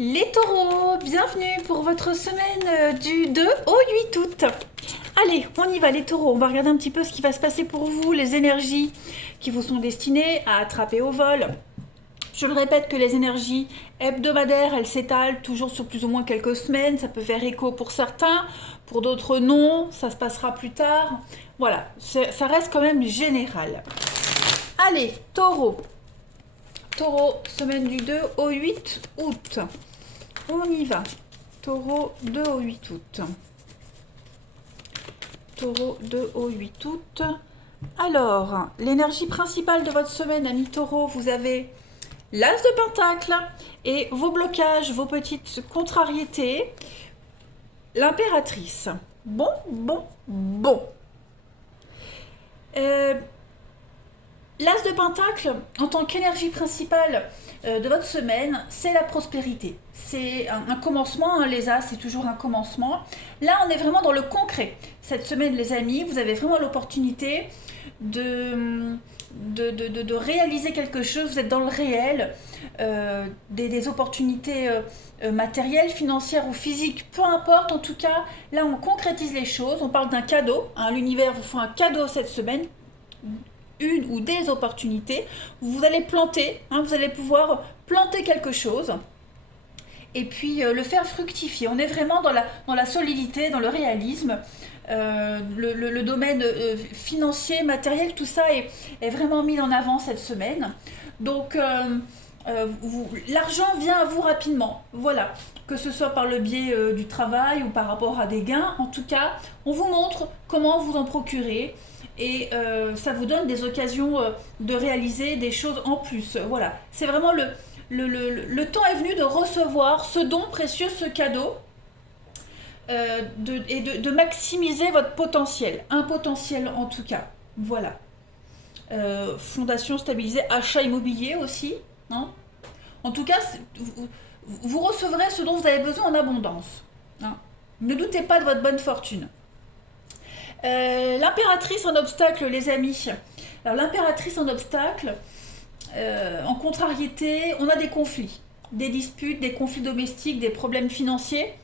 Les taureaux, bienvenue pour votre semaine du 2 au 8 août. Allez, on y va les taureaux, on va regarder un petit peu ce qui va se passer pour vous, les énergies qui vous sont destinées à attraper au vol. Je le répète que les énergies hebdomadaires, elles s'étalent toujours sur plus ou moins quelques semaines, ça peut faire écho pour certains, pour d'autres non, ça se passera plus tard. Voilà, ça reste quand même général. Allez, taureau. Taureau, semaine du 2 au 8 août. On y va. Taureau 2 au 8 août. Taureau 2 au 8 août. Alors, l'énergie principale de votre semaine, ami taureau, vous avez l'as de pentacle et vos blocages, vos petites contrariétés. L'impératrice. Bon. L'as de pentacle, en tant qu'énergie principale de votre semaine, c'est la prospérité. C'est un commencement, hein, les as, c'est toujours un commencement. Là, on est vraiment dans le concret. Cette semaine, les amis, vous avez vraiment l'opportunité de réaliser quelque chose, vous êtes dans le réel, des opportunités matérielles, financières ou physiques, peu importe, en tout cas, là on concrétise les choses, on parle d'un cadeau, hein, l'univers vous fait un cadeau cette semaine, une ou des opportunités, vous allez planter, hein, vous allez pouvoir planter quelque chose et puis le faire fructifier. On est vraiment dans la solidité, dans le réalisme. Le domaine financier, matériel, tout ça est vraiment mis en avant cette semaine. Donc l'argent vient à vous rapidement. Voilà. Que ce soit par le biais du travail ou par rapport à des gains. En tout cas, on vous montre comment vous en procurer. Et ça vous donne des occasions de réaliser des choses en plus. Voilà. C'est vraiment le temps est venu de recevoir ce don précieux, ce cadeau. Et de maximiser votre potentiel. Un potentiel en tout cas. Voilà. Fondation stabilisée, achat immobilier aussi. Hein. En tout cas, vous recevrez ce dont vous avez besoin en abondance. Hein. Ne doutez pas de votre bonne fortune. L'impératrice en obstacle, les amis. Alors l'impératrice en obstacle, en contrariété, on a des conflits, des disputes, des conflits domestiques, des problèmes financiers.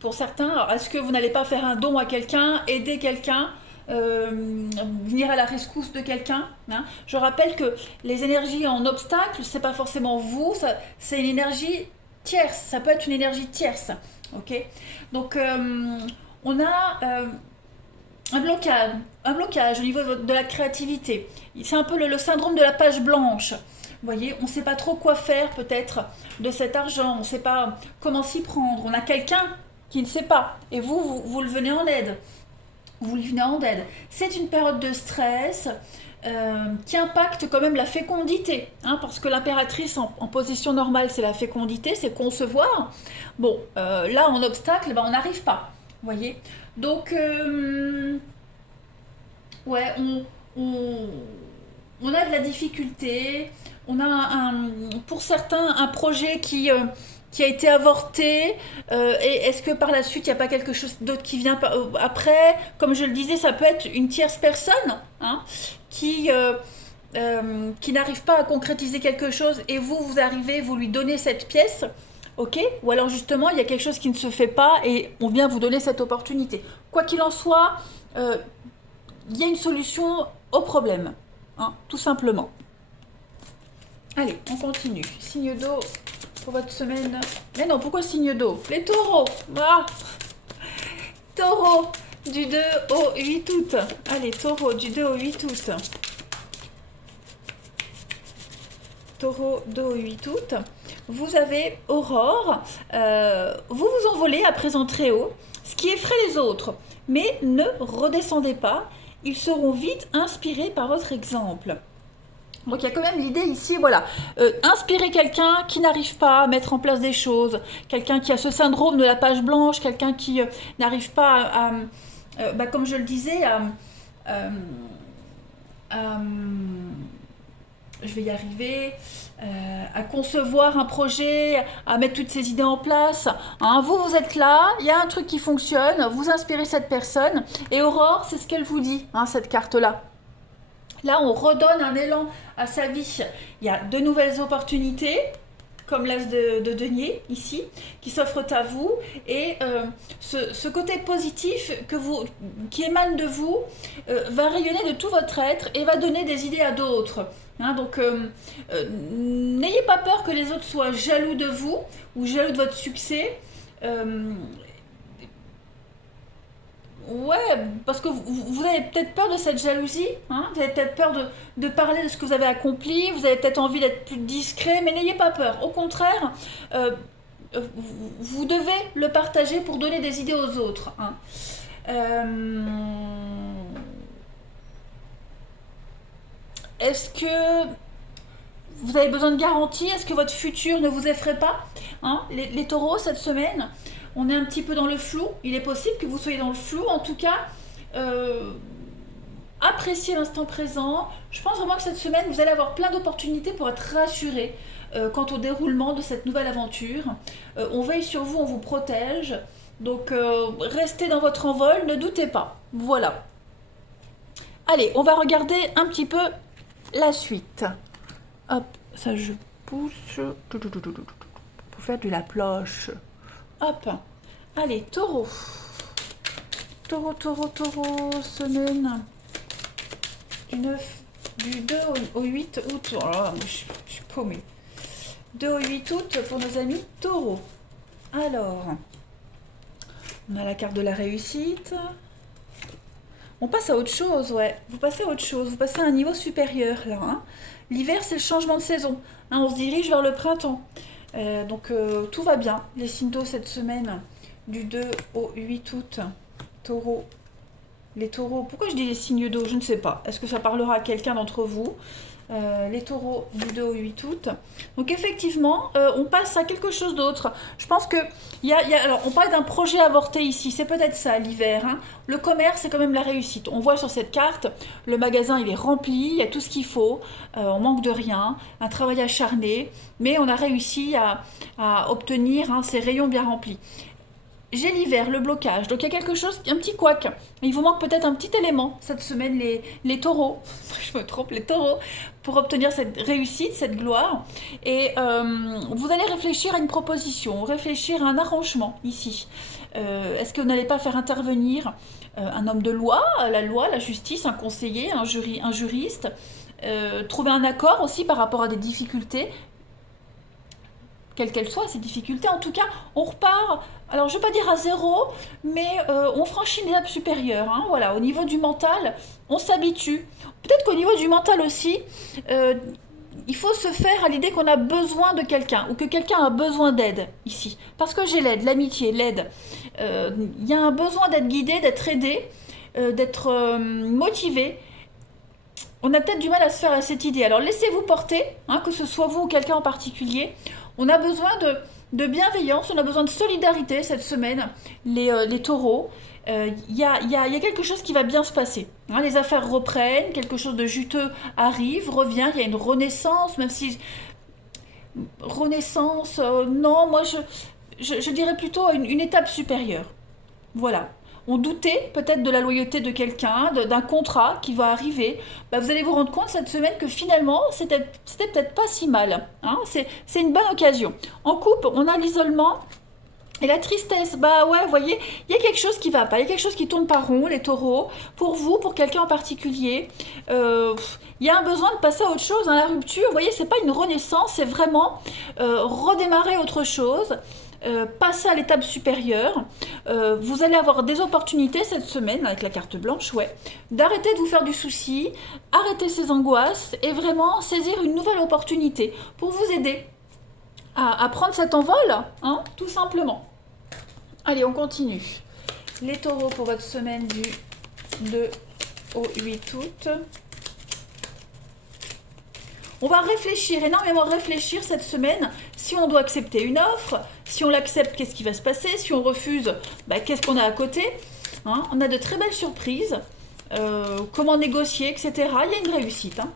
Pour certains, alors, est-ce que vous n'allez pas faire un don à quelqu'un, aider quelqu'un, venir à la rescousse de quelqu'un, hein. Je rappelle que les énergies en obstacle, c'est pas forcément vous, c'est une énergie tierce, ça peut être une énergie tierce, ok. Donc on a un blocage au niveau de la créativité. C'est un peu le syndrome de la page blanche. Vous voyez, on ne sait pas trop quoi faire peut-être de cet argent, on ne sait pas comment s'y prendre. On a quelqu'un qui ne sait pas et vous le venez en aide. Vous lui venez en aide. C'est une période de stress qui impacte quand même la fécondité, hein, parce que l'impératrice en position normale, c'est la fécondité, c'est concevoir. Bon, là en obstacle, ben, on n'arrive pas. Vous voyez. Donc, ouais, on a de la difficulté. On a pour certains un projet qui a été avorté. Et est-ce que par la suite, il n'y a pas quelque chose d'autre qui vient après? Comme je le disais, ça peut être une tierce personne, hein, qui n'arrive pas à concrétiser quelque chose et vous arrivez, vous lui donnez cette pièce. Ok. Ou alors justement, il y a quelque chose qui ne se fait pas et on vient vous donner cette opportunité. Quoi qu'il en soit, il y a une solution au problème, hein, tout simplement. Allez, on continue. Signe d'eau pour votre semaine. Mais non, pourquoi signe d'eau? Les taureaux. Ah, taureau du 2 au 8 août. Allez, taureau du 2 au 8 août. Taureau 2 au 8 août. Vous avez Aurore. Vous vous envolez à présent très haut, ce qui effraie les autres. Mais ne redescendez pas. Ils seront vite inspirés par votre exemple. Donc il y a quand même l'idée ici, voilà, inspirer quelqu'un qui n'arrive pas à mettre en place des choses, quelqu'un qui a ce syndrome de la page blanche, quelqu'un qui n'arrive pas comme je le disais, euh, à, je vais y arriver, à concevoir un projet, à mettre toutes ces idées en place. Hein, vous êtes là, il y a un truc qui fonctionne, vous inspirez cette personne, et Aurore, c'est ce qu'elle vous dit, hein, cette carte-là. Là, on redonne un élan à sa vie. Il y a de nouvelles opportunités, comme l'as de denier ici, qui s'offre à vous, et ce côté positif qui émane de vous va rayonner de tout votre être et va donner des idées à d'autres. Hein, donc, n'ayez pas peur que les autres soient jaloux de vous ou jaloux de votre succès. Ouais, parce que vous avez peut-être peur de cette jalousie, hein, vous avez peut-être peur de parler de ce que vous avez accompli, vous avez peut-être envie d'être plus discret, mais n'ayez pas peur. Au contraire, vous devez le partager pour donner des idées aux autres. Hein. Est-ce que vous avez besoin de garantie? Est-ce que votre futur ne vous effraie pas? Hein, les taureaux, cette semaine, on est un petit peu dans le flou. Il est possible que vous soyez dans le flou. En tout cas, appréciez l'instant présent. Je pense vraiment que cette semaine, vous allez avoir plein d'opportunités pour être rassuré quant au déroulement de cette nouvelle aventure. On veille sur vous, on vous protège. Donc, restez dans votre envol, ne doutez pas. Voilà. Allez, on va regarder un petit peu la suite. Hop, ça je pousse. Pour faire de la ploche. Hop. Allez, taureau. Taureau, semaine du 2 au 8 août. Oh là, je suis paumée. 2 au 8 août pour nos amis taureaux. Alors, on a la carte de la réussite. On passe à autre chose, ouais. Vous passez à autre chose. Vous passez à un niveau supérieur, là. Hein. L'hiver, c'est le changement de saison. Hein, on se dirige vers le printemps. Donc, tout va bien. Les signes d'eau cette semaine, du 2 au 8 août. Taureau. Les taureaux. Pourquoi je dis les signes d'eau? Je ne sais pas. Est-ce que ça parlera à quelqu'un d'entre vous? Les taureaux du 2 au 8 août. Donc effectivement, on passe à quelque chose d'autre. Je pense que alors, on parle d'un projet avorté ici, c'est peut-être ça l'hiver. Hein. Le commerce, c'est quand même la réussite. On voit sur cette carte, le magasin il est rempli, il y a tout ce qu'il faut, on manque de rien, un travail acharné, mais on a réussi à obtenir ces rayons bien remplis. J'ai l'hiver, le blocage, donc il y a quelque chose, un petit couac. Il vous manque peut-être un petit élément cette semaine, les taureaux, je me trompe, les taureaux, pour obtenir cette réussite, cette gloire. Et vous allez réfléchir à une proposition, réfléchir à un arrangement ici. Est-ce que vous n'allez pas faire intervenir un homme de loi, la justice, un conseiller, un juriste, trouver un accord aussi par rapport à des difficultés, quelles qu'elles soient, ces difficultés. En tout cas, on repart, alors je ne vais pas dire à zéro, mais on franchit une étape supérieure. Hein, voilà, au niveau du mental, on s'habitue. Peut-être qu'au niveau du mental aussi, il faut se faire à l'idée qu'on a besoin de quelqu'un, ou que quelqu'un a besoin d'aide, ici. Parce que j'ai l'aide, l'amitié, l'aide. Il y a un besoin d'être guidé, d'être aidé, d'être motivé. On a peut-être du mal à se faire à cette idée. Alors laissez-vous porter, hein, que ce soit vous ou quelqu'un en particulier. On a besoin de bienveillance, on a besoin de solidarité cette semaine, les taureaux. Y a quelque chose qui va bien se passer. Hein, les affaires reprennent, quelque chose de juteux arrive, revient, il y a une renaissance, même si... Renaissance, non, moi je dirais plutôt une étape supérieure. Voilà. On doutait peut-être de la loyauté de quelqu'un, d'un contrat qui va arriver. Bah, vous allez vous rendre compte cette semaine que finalement, c'était peut-être pas si mal. Hein, c'est une bonne occasion. En couple, on a l'isolement et la tristesse. Bah ouais, vous voyez, il y a quelque chose qui va pas. Il y a quelque chose qui tourne pas rond, les taureaux. Pour vous, pour quelqu'un en particulier. Il y a un besoin de passer à autre chose. Hein, la rupture, vous voyez, c'est pas une renaissance, c'est vraiment redémarrer autre chose. Passer à l'étape supérieure. Vous allez avoir des opportunités cette semaine avec la carte blanche, ouais, d'arrêter de vous faire du souci, arrêter ces angoisses et vraiment saisir une nouvelle opportunité pour vous aider à prendre cet envol, hein, tout simplement. Allez, on continue. Les taureaux pour votre semaine du 2 au 8 août. On va réfléchir, énormément réfléchir cette semaine, si on doit accepter une offre, si on l'accepte, qu'est-ce qui va se passer, si on refuse, bah, qu'est-ce qu'on a à côté, hein. On a de très belles surprises, comment négocier, etc. Il y a une réussite. Hein.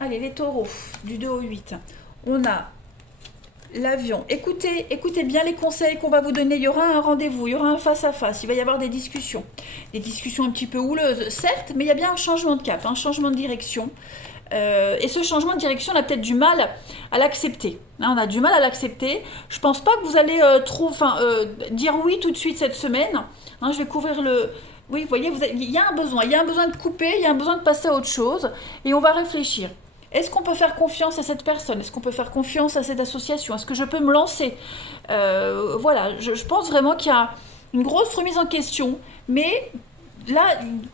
Allez, les taureaux, du 2 au 8, on a l'avion. Écoutez bien les conseils qu'on va vous donner, il y aura un rendez-vous, il y aura un face-à-face, il va y avoir des discussions un petit peu houleuses, certes, mais il y a bien un changement de cap, un changement de direction. Et ce changement de direction, on a peut-être du mal à l'accepter. Hein, on a du mal à l'accepter. Je pense pas que vous allez dire oui tout de suite cette semaine. Hein, je vais couvrir le... Oui, vous voyez, il y a un besoin. Il y a un besoin de couper, il y a un besoin de passer à autre chose. Et on va réfléchir. Est-ce qu'on peut faire confiance à cette personne? Est-ce qu'on peut faire confiance à cette association? Est-ce que je peux me lancer? Voilà, je pense vraiment qu'il y a une grosse remise en question. Mais là,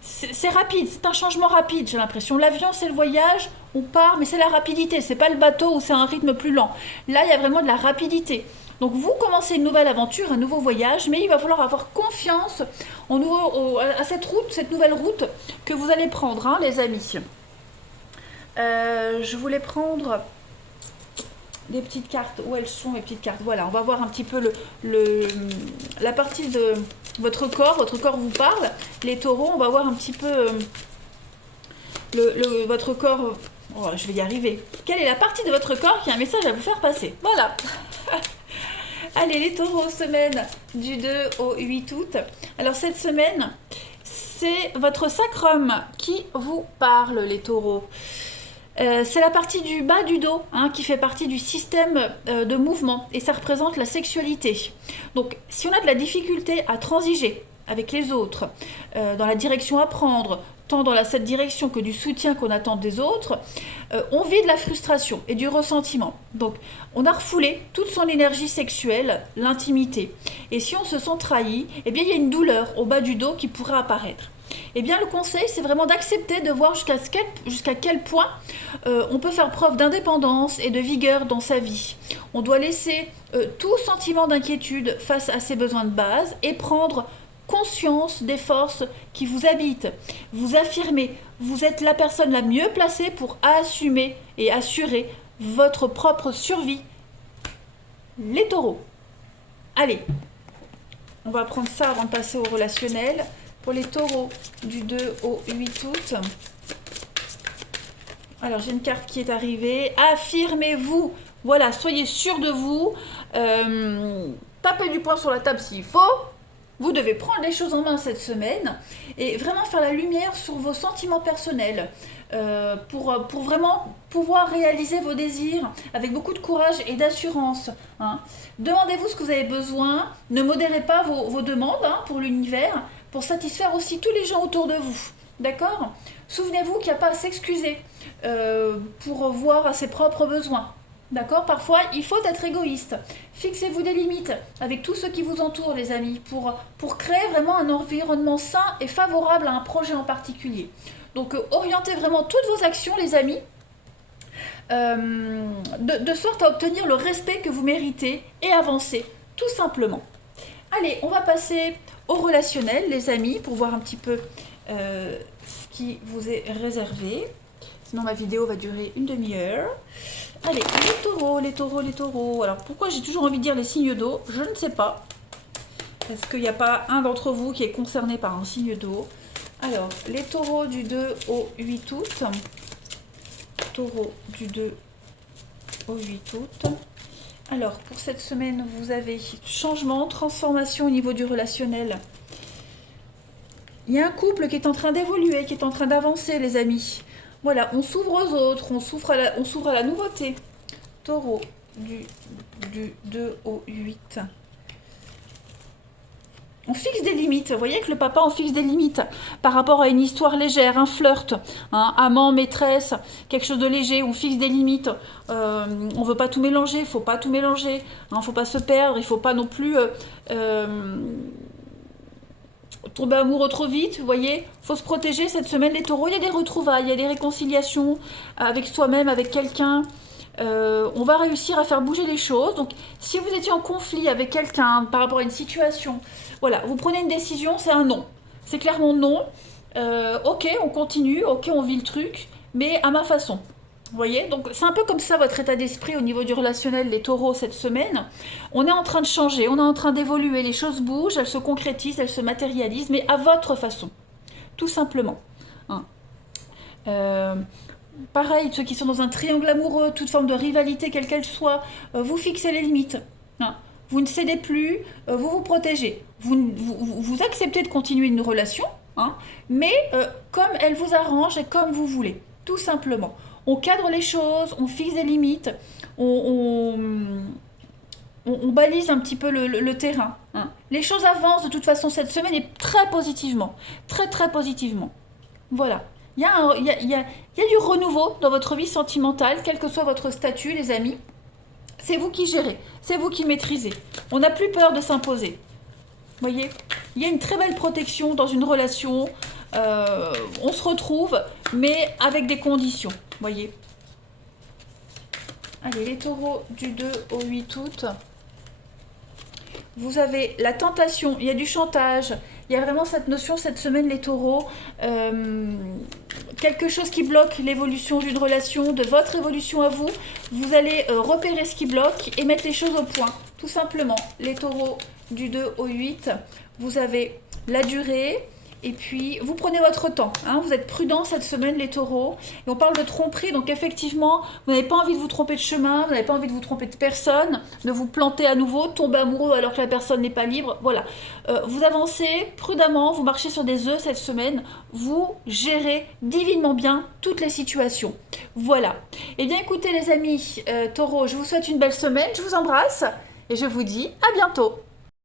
c'est rapide, c'est un changement rapide, j'ai l'impression. L'avion, c'est le voyage, on part, mais c'est la rapidité. C'est pas le bateau où c'est un rythme plus lent. Là, il y a vraiment de la rapidité. Donc vous commencez une nouvelle aventure, un nouveau voyage, mais il va falloir avoir confiance à cette nouvelle route que vous allez prendre, hein, les amis. Je voulais prendre des petites cartes. Où elles sont, les petites cartes? Voilà, on va voir un petit peu la partie de votre corps. Votre corps vous parle. Les taureaux, on va voir un petit peu votre corps. Oh, je vais y arriver. Quelle est la partie de votre corps qui a un message à vous faire passer? Voilà. Allez, les taureaux, semaine du 2 au 8 août. Alors, cette semaine, c'est votre sacrum qui vous parle, les taureaux. C'est la partie du bas du dos, hein, qui fait partie du système de mouvement, et ça représente la sexualité. Donc si on a de la difficulté à transiger avec les autres, dans la direction à prendre, tant dans cette direction que du soutien qu'on attend des autres, on vit de la frustration et du ressentiment. Donc on a refoulé toute son énergie sexuelle, l'intimité. Et si on se sent trahi, eh bien il y a une douleur au bas du dos qui pourrait apparaître. Eh bien, le conseil, c'est vraiment d'accepter de voir jusqu'à quel point on peut faire preuve d'indépendance et de vigueur dans sa vie. On doit laisser tout sentiment d'inquiétude face à ses besoins de base et prendre conscience des forces qui vous habitent. Vous affirmez, vous êtes la personne la mieux placée pour assumer et assurer votre propre survie. Les taureaux. Allez, on va prendre ça avant de passer au relationnel. Pour les taureaux du 2 au 8 août. Alors, j'ai une carte qui est arrivée. Affirmez-vous. Voilà, soyez sûr de vous. Tapez du poing sur la table s'il faut. Vous devez prendre les choses en main cette semaine et vraiment faire la lumière sur vos sentiments personnels pour vraiment pouvoir réaliser vos désirs avec beaucoup de courage et d'assurance. Hein. Demandez-vous ce que vous avez besoin. Ne modérez pas vos demandes, hein, pour l'univers, pour satisfaire aussi tous les gens autour de vous. D'accord? Souvenez-vous qu'il n'y a pas à s'excuser pour voir à ses propres besoins. D'accord? Parfois, il faut être égoïste. Fixez-vous des limites avec tous ceux qui vous entourent, les amis, pour créer vraiment un environnement sain et favorable à un projet en particulier. Donc, orientez vraiment toutes vos actions, les amis, de sorte à obtenir le respect que vous méritez et avancer, tout simplement. Allez, on va passer au relationnel, les amis, pour voir un petit peu ce qui vous est réservé. Sinon, ma vidéo va durer une demi-heure. Allez, les taureaux, les taureaux, les taureaux. Alors, pourquoi j'ai toujours envie de dire les signes d'eau? Je ne sais pas. Est-ce qu'il n'y a pas un d'entre vous qui est concerné par un signe d'eau? Alors, les taureaux du 2 au 8 août. Taureaux du 2 au 8 août. Alors, pour cette semaine, vous avez changement, transformation au niveau du relationnel. Il y a un couple qui est en train d'évoluer, qui est en train d'avancer, les amis. Voilà, on s'ouvre aux autres, on s'ouvre à la nouveauté. Taureau du 2 au 8. On fixe des limites. Vous voyez que le papa, on fixe des limites par rapport à une histoire légère, un flirt, hein, amant, maîtresse, quelque chose de léger. On fixe des limites. On ne veut pas tout mélanger, il ne faut pas tout mélanger. Il ne faut pas se perdre, il ne faut pas non plus tomber amoureux trop vite. Vous voyez, il faut se protéger cette semaine, les taureaux. Il y a des retrouvailles, il y a des réconciliations avec soi-même, avec quelqu'un. On va réussir à faire bouger les choses. Donc, si vous étiez en conflit avec quelqu'un par rapport à une situation, voilà, vous prenez une décision, c'est un non. C'est clairement non. Ok, on continue, ok, on vit le truc, mais à ma façon. Vous voyez? Donc, c'est un peu comme ça votre état d'esprit au niveau du relationnel, les taureaux, cette semaine. On est en train de changer, on est en train d'évoluer, les choses bougent, elles se concrétisent, elles se matérialisent, mais à votre façon. Tout simplement. Hein. Pareil, ceux qui sont dans un triangle amoureux, toute forme de rivalité, quelle qu'elle soit, vous fixez les limites. Hein. Vous ne cédez plus, vous vous protégez. Vous acceptez de continuer une relation, hein, mais comme elle vous arrange et comme vous voulez. Tout simplement. on cadre les choses, on fixe des limites, on, on balise un petit peu le terrain. Hein. Les choses avancent de toute façon cette semaine et très positivement. Très très positivement. Voilà. Il y a du renouveau dans votre vie sentimentale, quel que soit votre statut, les amis. C'est vous qui gérez, c'est vous qui maîtrisez. On n'a plus peur de s'imposer. Vous voyez, il y a une très belle protection dans une relation. On se retrouve, mais avec des conditions. Vous voyez. Allez, les taureaux du 2 au 8 août. Vous avez la tentation, il y a du chantage, il y a vraiment cette notion cette semaine, les taureaux, quelque chose qui bloque l'évolution d'une relation, de votre évolution à vous. Vous allez repérer ce qui bloque et mettre les choses au point, tout simplement. Les taureaux du 2 au 8, vous avez la durée. Et puis, vous prenez votre temps. Hein, vous êtes prudent cette semaine, les taureaux. Et on parle de tromperie. Donc, effectivement, vous n'avez pas envie de vous tromper de chemin. Vous n'avez pas envie de vous tromper de personne. De vous planter à nouveau, tomber amoureux alors que la personne n'est pas libre. Voilà. Vous avancez prudemment. Vous marchez sur des œufs cette semaine. Vous gérez divinement bien toutes les situations. Voilà. Eh bien, écoutez, les amis taureaux, je vous souhaite une belle semaine. Je vous embrasse. Et je vous dis à bientôt.